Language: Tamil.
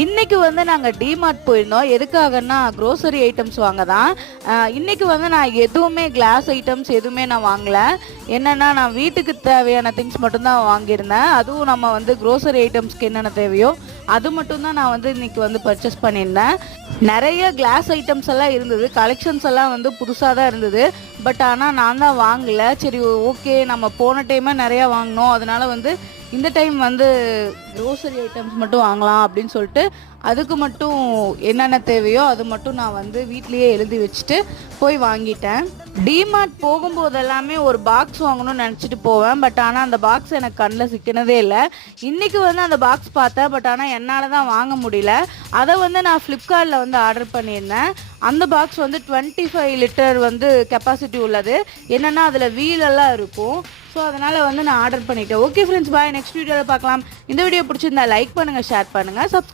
இன்னைக்கு வந்து நாங்கள் டிமார்ட் போயிருந்தோம். எதுக்காகன்னா க்ரோசரி ஐட்டம்ஸ் வாங்க தான். இன்னைக்கு வந்து நான் எதுவுமே கிளாஸ் ஐட்டம்ஸ் எதுவுமே நான் வாங்கலை. என்னென்னா நான் வீட்டுக்கு தேவையான திங்ஸ் மட்டும்தான் வாங்கியிருந்தேன். அதுவும் நம்ம வந்து க்ரோசரி ஐட்டம்ஸ்க்கு என்னென்ன தேவையோ அது மட்டும்தான் நான் வந்து இன்னைக்கு வந்து பர்ச்சேஸ் பண்ணியிருந்தேன். நிறைய கிளாஸ் ஐட்டம்ஸ் எல்லாம் இருந்தது. கலெக்ஷன்ஸ் எல்லாம் வந்து புதுசாக தான் இருந்தது. பட் ஆனால் நான் தான் வாங்கலை. சரி ஓகே, நம்ம போன டைமே நிறையா வாங்கினோம், அதனால வந்து இந்த டைம் வந்து க்ரோசரி ஐட்டம்ஸ் மட்டும் வாங்கலாம் அப்படின்னு சொல்லிட்டு அதுக்கு மட்டும் என்னென்ன தேவையோ அது மட்டும் நான் வந்து வீட்லேயே எழுதி வச்சுட்டு போய் வாங்கிட்டேன். டிமார்ட் போகும்போது எல்லாமே ஒரு பாக்ஸ் வாங்கணும்னு நினச்சிட்டு போவேன். பட் ஆனால் அந்த பாக்ஸ் எனக்கு கண்ணில் சிக்கினதே இல்லை. இன்றைக்கி வந்து அந்த பாக்ஸ் பார்த்தேன். பட் ஆனால் என்னால் தான் வாங்க முடியல. அதை வந்து நான் ஃப்ளிப்கார்ட்டில் வந்து ஆர்டர் பண்ணியிருந்தேன். அந்த பாக்ஸ் வந்து 25 லிட்டர் வந்து கெப்பாசிட்டி உள்ளது. என்னென்னா அதில் வீலெல்லாம் இருக்கும். ஸோ அதனால் வந்து நான் ஆர்டர் பண்ணிட்டேன். ஓகே ஃப்ரெண்ட்ஸ், பாய். நெக்ஸ்ட் வீடியோவில் பார்க்கலாம். இந்த வீடியோ பிடிச்சிருந்தா லைக் பண்ணுங்கள், ஷேர் பண்ணுங்கள், சப்ஸ்கிரைப்